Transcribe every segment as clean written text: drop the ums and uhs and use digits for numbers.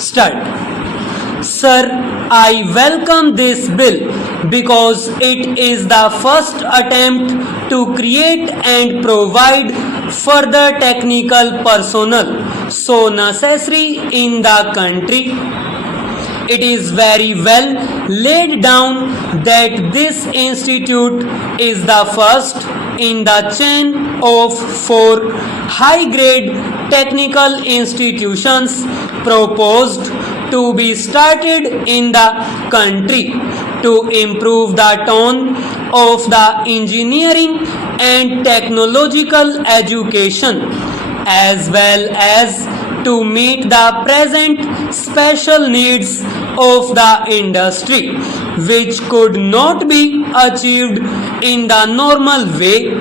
Start. Sir, I welcome this bill because it is the first attempt to create and provide further technical personnel so necessary in the country. It is very well laid down that this institute is the first in the chain of 4 high-grade technical institutions proposed to be started in the country to improve the tone of the engineering and technological education as well as to meet the present special needs of the industry, which could not be achieved in the normal way.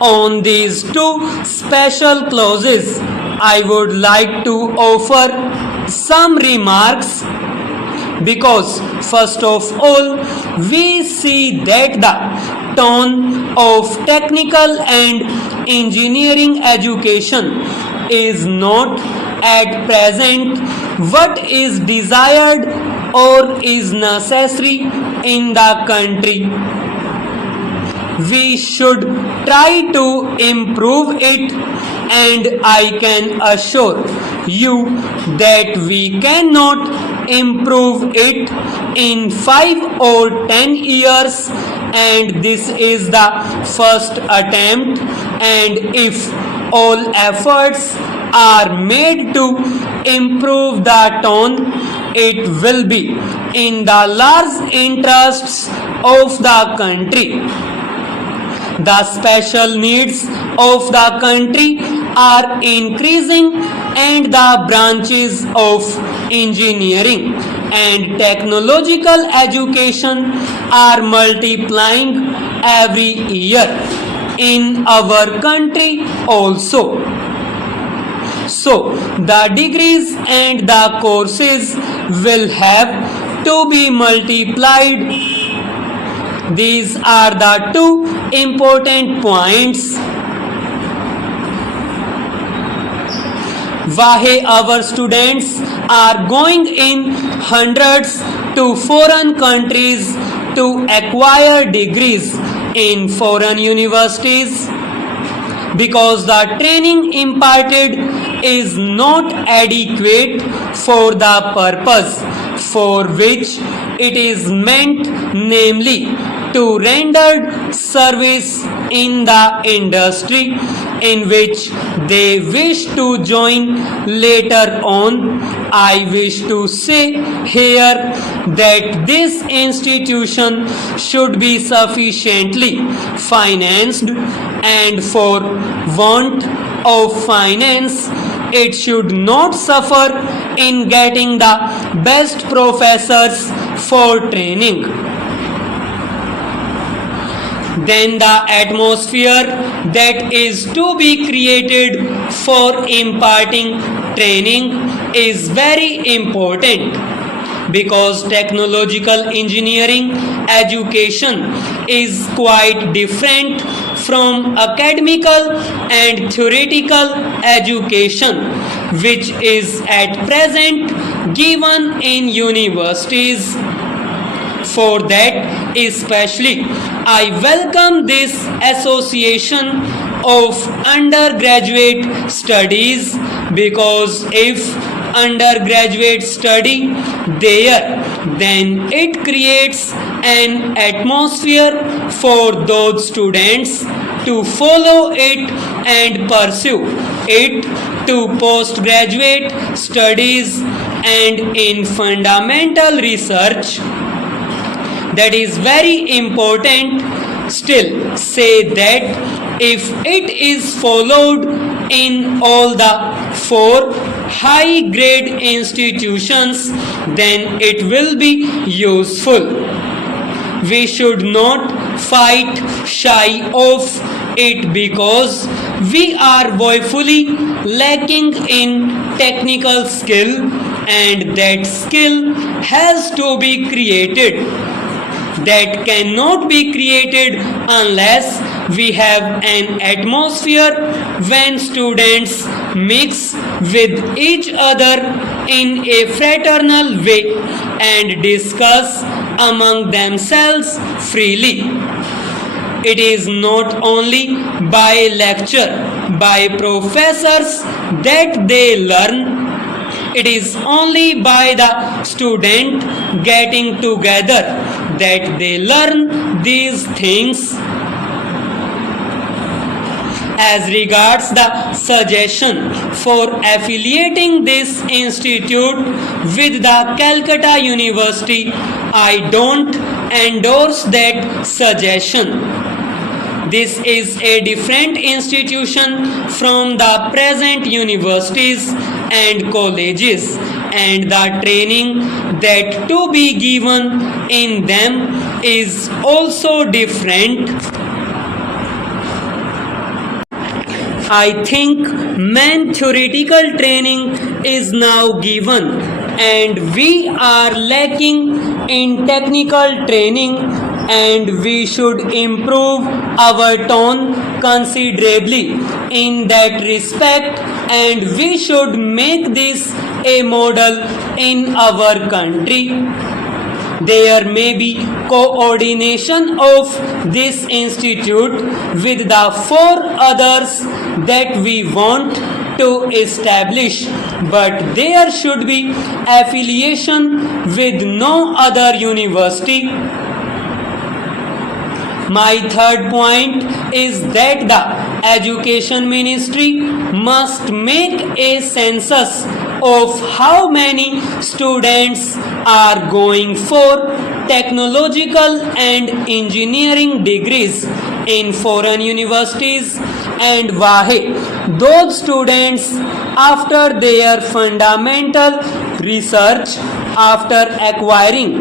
On these 2 special clauses, I would like to offer some remarks because first of all, we see that the tone of technical and engineering education is not at present what is desired or is necessary in the country. We should try to improve it, and I can assure you that we cannot improve it in 5 or 10 years, and this is the first attempt, and if all efforts are made to improve the tone, it will be in the large interests of the country. The special needs of the country are increasing, and the branches of engineering and technological education are multiplying every year in our country also. So, the degrees and the courses will have to be multiplied. These are the 2 important points. Why our students are going in hundreds to foreign countries to acquire degrees in foreign universities? Because the training imparted is not adequate for the purpose for which it is meant, namely to render service in the industry in which they wish to join later on. I wish to say here that this institution should be sufficiently financed, and for want of finance, it should not suffer in getting the best professors for training. Then the atmosphere that is to be created for imparting training is very important, because technological engineering education is quite different from academical and theoretical education which is at present given in universities. For that especially, I welcome this association of undergraduate studies, because if undergraduate study there, then it creates an atmosphere for those students to follow it and pursue it to postgraduate studies and in fundamental research. That is very important. Still say that if it is followed in all the 4 high grade institutions, then it will be useful. We should not fight shy of it, because we are woefully lacking in technical skill, and that skill has to be created. that cannot be created unless we have an atmosphere when students mix with each other in a fraternal way and discuss among themselves freely. It is not only by lecture, by professors that they learn. It is only by the student getting together that they learn these things. As regards the suggestion for affiliating this institute with the Calcutta University, I don't endorse that suggestion. This is a different institution from the present universities and colleges, and the training that to be given in them is also different. I think main theoretical training is now given, and we are lacking in technical training, and we should improve our tone considerably in that respect, and we should make this a model in our country. There may be coordination of this institute with the 4 others that we want to establish, but there should be affiliation with no other university. My third point is that the Education Ministry must make a census of how many students are going for technological and engineering degrees in foreign universities, and wahe those students after their fundamental research, after acquiring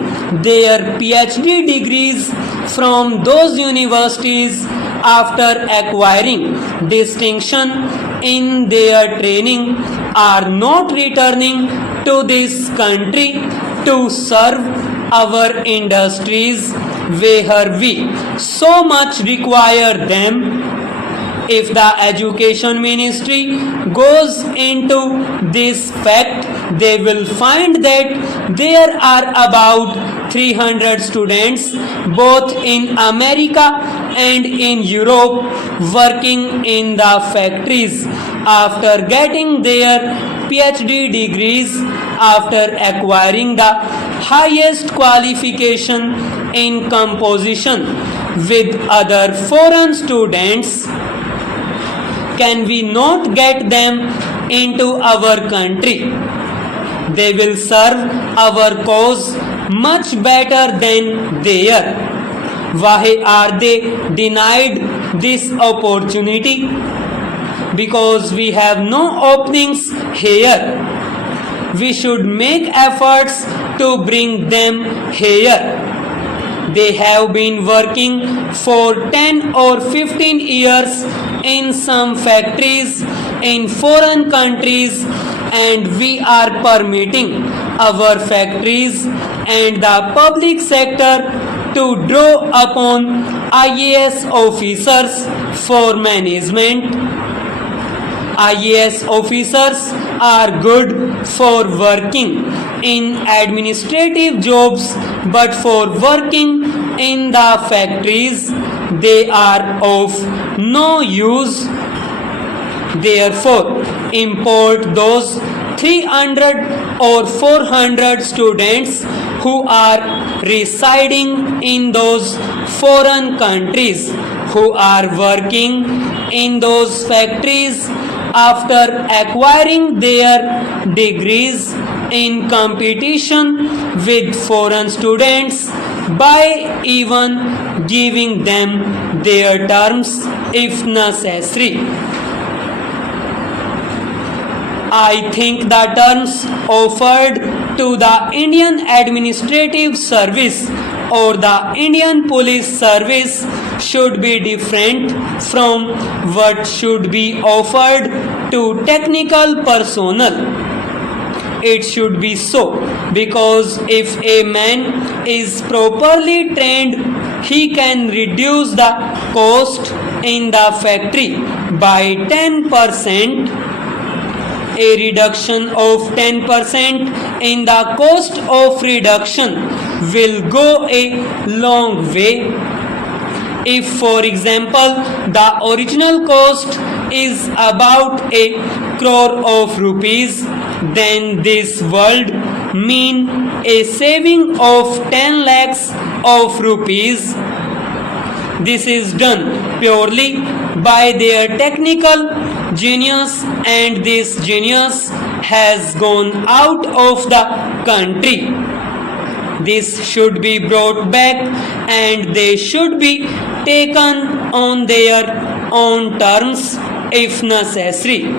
their PhD degrees from those universities, after acquiring distinction in their training, are not returning to this country to serve our industries where we so much require them. If the Education Ministry goes into this fact, they will find that there are about 300 students both in America and in Europe working in the factories after getting their PhD degrees, after acquiring the highest qualification in composition with other foreign students. Can we not get them into our country? They will serve our cause much better than their. Why are they denied this opportunity? Because we have no openings here. We should make efforts to bring them here. They have been working for 10 or 15 years in some factories in foreign countries, and we are permitting our factories and the public sector to draw upon IAS officers for management. IAS officers are good for working in administrative jobs, but for working in the factories, they are of no use. Therefore, import those 300 or 400 students who are residing in those foreign countries, who are working in those factories after acquiring their degrees in competition with foreign students, by even giving them their terms if necessary. I think the terms offered to the Indian Administrative Service or the Indian Police Service should be different from what should be offered to technical personnel. it should be so, because if a man is properly trained, he can reduce the cost in the factory by 10%. A reduction of 10% in the cost of reduction will go a long way. If, for example, the original cost is about a crore of rupees, then this would mean a saving of 10 lakhs of rupees. This is done purely by their technical genius, and this genius has gone out of the country. This should be brought back, and they should be taken on their own terms if necessary.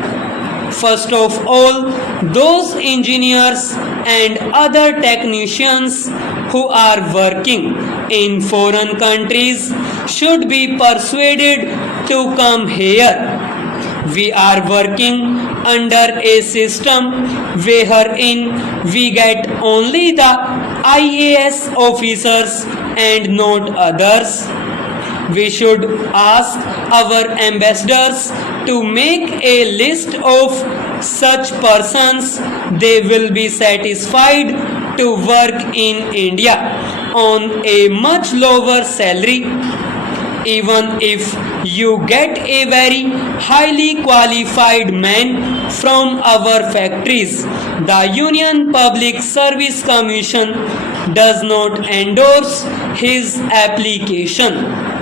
First of all, those engineers and other technicians who are working in foreign countries should be persuaded to come here. We are working under a system wherein we get only the IAS officers and not others. We should ask our ambassadors to make a list of such persons. They will be satisfied to work in India on a much lower salary. Even if you get a very highly qualified man from our factories, the Union Public Service Commission does not endorse his application.